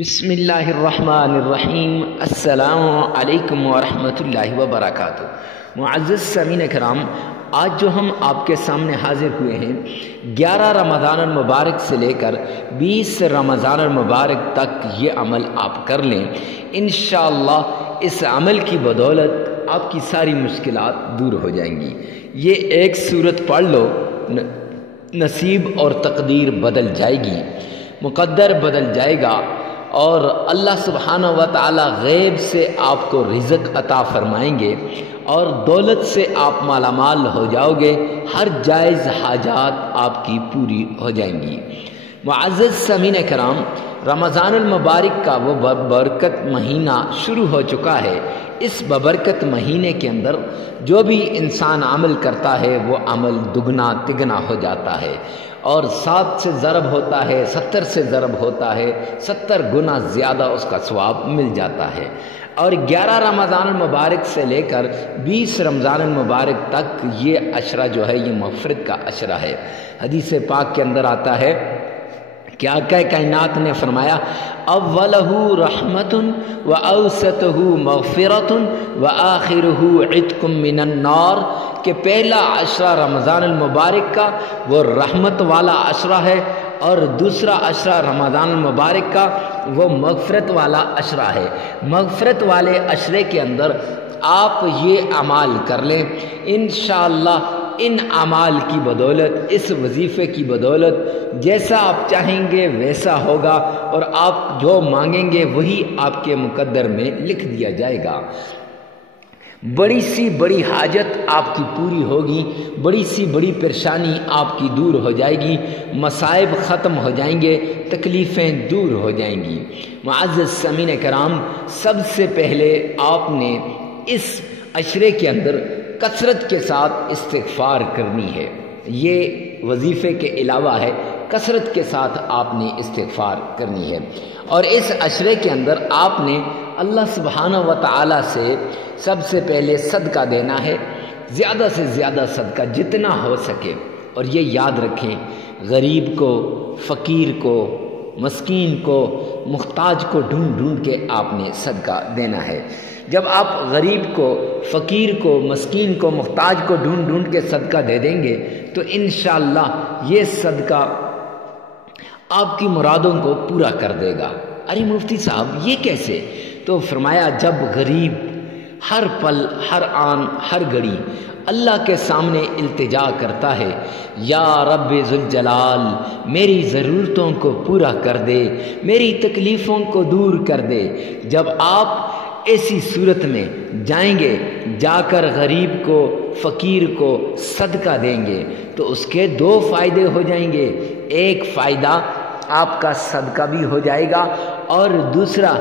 بسم اللہ الرحمن الرحیم۔ السلام علیکم ورحمۃ اللہ وبرکاتہ۔ معزز سامعین کرام، آج جو ہم آپ کے سامنے حاضر ہوئے ہیں 11 رمضان المبارک سے لے کر 20 رمضان المبارک تک یہ عمل آپ کر لیں، انشاءاللہ اس عمل کی بدولت آپ کی ساری مشکلات دور ہو جائیں گی۔ یہ ایک سورت پڑھ لو، نصیب اور تقدیر بدل جائے گی، مقدر بدل جائے گا، اور اللہ سبحانہ و تعالی غیب سے آپ کو رزق عطا فرمائیں گے اور دولت سے آپ مالا مال ہو جاؤ گے، ہر جائز حاجات آپ کی پوری ہو جائیں گی۔ معزز سامعین کرام، رمضان المبارک کا وہ ببرکت مہینہ شروع ہو چکا ہے۔ اس ببرکت مہینے کے اندر جو بھی انسان عمل کرتا ہے وہ عمل دگنا تگنا ہو جاتا ہے، اور 7 سے ضرب ہوتا ہے، 70 سے ضرب ہوتا ہے، 70 گنا زیادہ اس کا ثواب مل جاتا ہے۔ اور 11 رمضان المبارک سے لے کر 20 رمضان المبارک تک یہ عشرہ جو ہے یہ مغفرت کا عشرہ ہے۔ حدیث پاک کے اندر آتا ہے کہ آقا کائنات نے فرمایا اولہ رحمت و اوسطہ مغفرت و آخرہ عتق من النار، کہ پہلا عشرہ رمضان المبارک کا وہ رحمت والا عشرہ ہے، اور دوسرا عشرہ رمضان المبارک کا وہ مغفرت والا عشرہ ہے۔ مغفرت والے عشرے کے اندر آپ یہ اعمال کر لیں، انشاءاللہ ان اعمال کی بدولت، اس وظیفے کی بدولت جیسا آپ چاہیں گے ویسا ہوگا، اور آپ جو مانگیں گے وہی آپ کے مقدر میں لکھ دیا جائے گا۔ بڑی سی بڑی حاجت آپ کی پوری ہوگی، بڑی سی بڑی پریشانی آپ کی دور ہو جائے گی، مصائب ختم ہو جائیں گے، تکلیفیں دور ہو جائیں گی۔ معزز سامعین کرام، سب سے پہلے آپ نے اس عشرے کے اندر کثرت کے ساتھ استغفار کرنی ہے۔ یہ وظیفے کے علاوہ ہے، کثرت کے ساتھ آپ نے استغفار کرنی ہے۔ اور اس عشرے کے اندر آپ نے اللہ سبحانہ و تعالی سے سب سے پہلے صدقہ دینا ہے، زیادہ سے زیادہ صدقہ جتنا ہو سکے، اور یہ یاد رکھیں غریب کو، فقیر کو، مسکین کو، محتاج کو ڈھونڈ ڈھونڈ کے آپ نے صدقہ دینا ہے۔ جب آپ غریب کو، فقیر کو، مسکین کو، محتاج کو ڈھونڈ ڈھونڈ کے صدقہ دے دیں گے تو انشاءاللہ یہ صدقہ آپ کی مرادوں کو پورا کر دے گا۔ ارے مفتی صاحب یہ کیسے؟ تو فرمایا جب غریب ہر پل، ہر آن، ہر گھڑی اللہ کے سامنے التجا کرتا ہے، یا رب ذوالجلال میری ضرورتوں کو پورا کر دے، میری تکلیفوں کو دور کر دے، جب آپ ایسی صورت میں جائیں گے، جا کر غریب کو، فقیر کو صدقہ دیں گے تو اس کے 2 فائدے ہو جائیں گے۔ ایک فائدہ آپ کا صدقہ بھی ہو جائے گا، اور دوسرا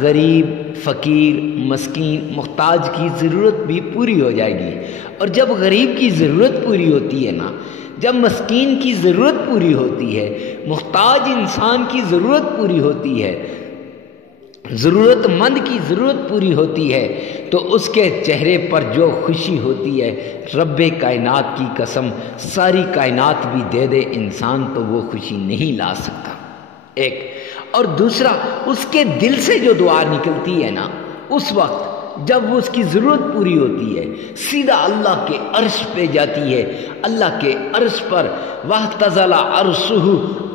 غریب، فقیر، مسکین، محتاج کی ضرورت بھی پوری ہو جائے گی۔ اور جب غریب کی ضرورت پوری ہوتی ہے نا، جب مسکین کی ضرورت پوری ہوتی ہے، محتاج انسان کی ضرورت پوری ہوتی ہے، ضرورت مند کی ضرورت پوری ہوتی ہے، تو اس کے چہرے پر جو خوشی ہوتی ہے، رب کائنات کی قسم ساری کائنات بھی دے دے انسان تو وہ خوشی نہیں لا سکتا۔ ایک اور دوسرا، اس کے دل سے جو دعا نکلتی ہے نا، اس وقت جب وہ اس کی ضرورت پوری ہوتی ہے، سیدھا اللہ کے عرش پہ جاتی ہے، اللہ کے عرش پر واہتزل عرشہ،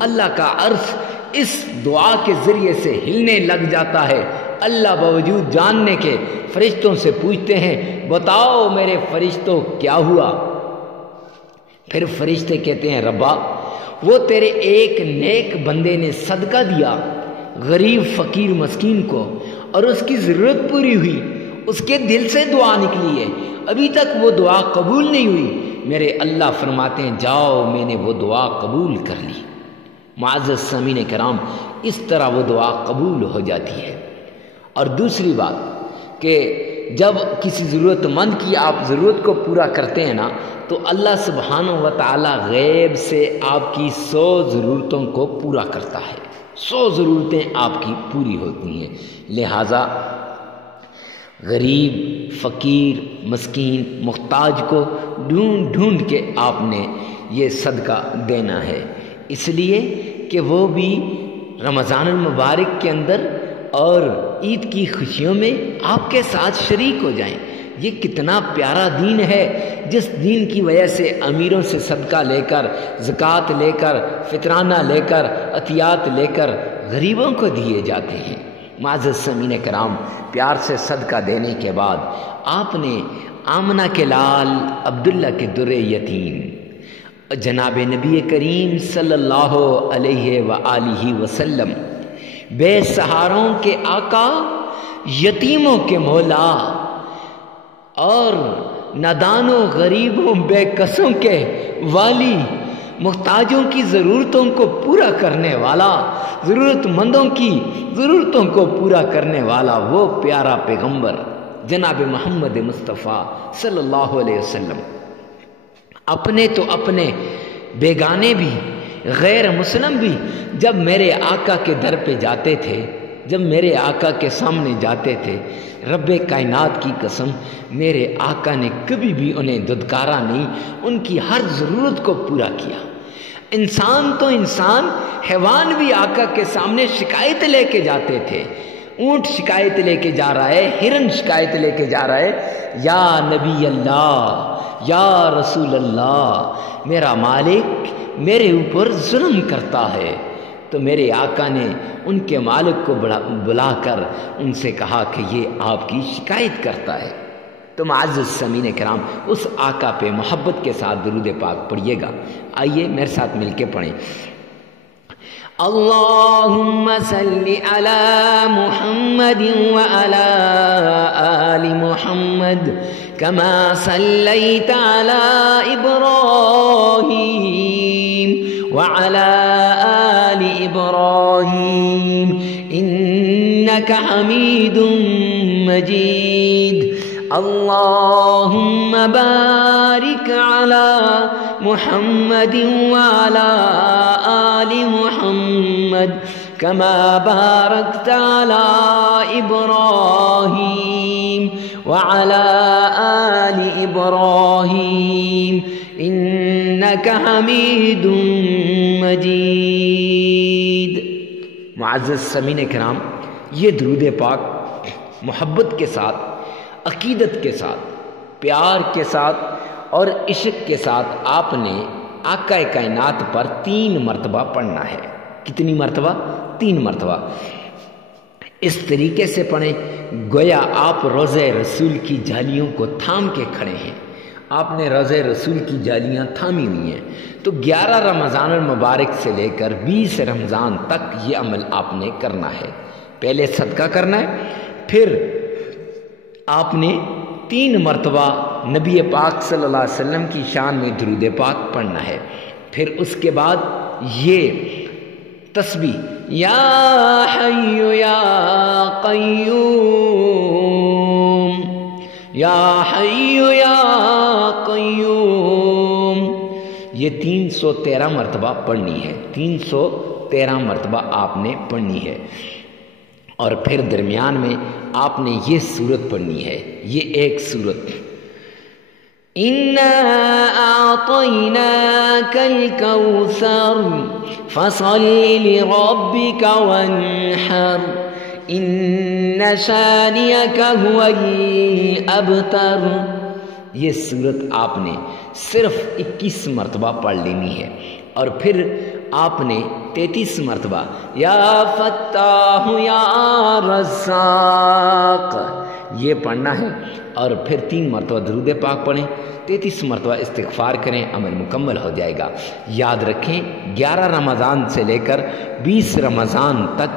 اللہ کا عرش اس دعا کے ذریعے سے ہلنے لگ جاتا ہے۔ اللہ باوجود جاننے کے فرشتوں سے پوچھتے ہیں بتاؤ میرے فرشتوں کیا ہوا؟ پھر فرشتے کہتے ہیں ربا وہ تیرے ایک نیک بندے نے صدقہ دیا غریب، فقیر، مسکین کو، اور اس کی ضرورت پوری ہوئی، اس کے دل سے دعا نکلی ہے، ابھی تک وہ دعا قبول نہیں ہوئی، میرے اللہ فرماتے ہیں جاؤ میں نے وہ دعا قبول کر لی۔ معزز سامعین کرام، اس طرح وہ دعا قبول ہو جاتی ہے۔ اور دوسری بات کہ جب کسی ضرورت مند کی آپ ضرورت کو پورا کرتے ہیں نا، تو اللہ سبحانہ و تعالی غیب سے آپ کی 100 ضرورتوں کو پورا کرتا ہے، 100 ضرورتیں آپ کی پوری ہوتی ہیں۔ لہٰذا غریب، فقیر، مسکین، محتاج کو ڈھونڈ ڈھونڈ کے آپ نے یہ صدقہ دینا ہے، اس لیے کہ وہ بھی رمضان المبارک کے اندر اور عید کی خوشیوں میں آپ کے ساتھ شریک ہو جائیں۔ یہ کتنا پیارا دین ہے جس دین کی وجہ سے امیروں سے صدقہ لے کر، زکوٰۃ لے کر، فطرانہ لے کر، عطیات لے کر غریبوں کو دیے جاتے ہیں۔ معزز سامعین کرام، پیار سے صدقہ دینے کے بعد آپ نے آمنہ کے لال عبداللہ کے در یتیم جناب نبی کریم صلی اللہ علیہ وآلہ وسلم، بے سہاروں کے آقا، یتیموں کے مولا اور نادانوں، غریبوں، بے کسوں کے والی، محتاجوں کی ضرورتوں کو پورا کرنے والا، ضرورت مندوں کی ضرورتوں کو پورا کرنے والا وہ پیارا پیغمبر جناب محمد مصطفیٰ صلی اللہ علیہ وسلم اپنے تو اپنے بیگانے بھی، غیر مسلم بھی جب میرے آقا کے در پہ جاتے تھے، جب میرے آقا کے سامنے جاتے تھے، رب کائنات کی قسم میرے آقا نے کبھی بھی انہیں دھتکارا نہیں، ان کی ہر ضرورت کو پورا کیا۔ انسان تو انسان، حیوان بھی آقا کے سامنے شکایت لے کے جاتے تھے۔ اونٹ شکایت لے کے جا رہا ہے، ہرن شکایت لے کے جا رہا ہے، یا نبی اللہ، یا رسول اللہ، میرا مالک میرے اوپر ظلم کرتا ہے۔ تو میرے آقا نے ان کے مالک کو بلا کر ان سے کہا کہ یہ آپ کی شکایت کرتا ہے۔ تو معزز سامعین کرام، اس آقا پہ محبت کے ساتھ درود پاک پڑھیے گا۔ آئیے میرے ساتھ مل کے پڑھیں۔ اللہم صلی علی محمد وعلی آل محمد کما صلیت علی ابراہیم وعلی آل ابراہیم انک حمید مجید۔ اللہم بارک علی محمد وعلی آل محمد کما بارکت علی ابراہیم وعلی آل ابراہیم انک حمید مجید۔ معزز سامعین کرام، یہ درود پاک محبت کے ساتھ، عقیدت کے ساتھ، پیار کے ساتھ اور عشق کے ساتھ آپ نے آقا کائنات پر 3 مرتبہ پڑھنا ہے۔ کتنی مرتبہ؟ 3 مرتبہ۔ اس طریقے سے پڑھیں گویا آپ روضہ رسول کی جالیوں کو تھام کے کھڑے ہیں۔ آپ نے روضہ رسول کی جالیاں تھامی ہوئی ہیں۔ تو 11 رمضان المبارک سے لے کر 20 رمضان تک یہ عمل آپ نے کرنا ہے۔ پہلے صدقہ کرنا ہے، پھر آپ نے 3 مرتبہ نبی پاک صلی اللہ علیہ وسلم کی شان میں درود پاک پڑھنا ہے۔ پھر اس کے بعد یہ تسبیح یا حی یا قیوم، یا حی یا قیوم، یہ 313 مرتبہ پڑھنی ہے۔ 313 مرتبہ آپ نے پڑھنی ہے۔ اور پھر درمیان میں آپ نے یہ سورت پڑھنی ہے، یہ ایک سورت، اِنَّا أَعْطَيْنَاكَ الْكَوْثَرَ فَصَلِّ لِرَبِّكَ وَانْحَرْ إِنَّ شَانِئَكَ هُوَ الْأَبْتَرُ۔ یہ سورت آپ نے صرف 21 مرتبہ پڑھ لینی ہے، اور پھر آپ نے 33 مرتبہ یا فتاح یا رزاق یہ پڑھنا ہے، اور پھر 3 مرتبہ درود پاک پڑھیں، 33 مرتبہ استغفار کریں، عمل مکمل ہو جائے گا۔ یاد رکھیں 11 رمضان سے لے کر 20 رمضان تک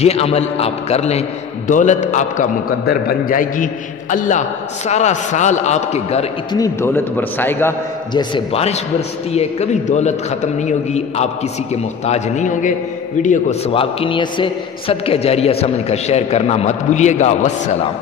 یہ عمل آپ کر لیں، دولت آپ کا مقدر بن جائے گی۔ اللہ سارا سال آپ کے گھر اتنی دولت برسائے گا جیسے بارش برستی ہے، کبھی دولت ختم نہیں ہوگی، آپ کسی کے محتاج نہیں ہوں گے۔ ویڈیو کو ثواب کی نیت سے صدقہ جاریہ سمجھ کر شیئر کرنا مت بھولیے گا۔ والسلام۔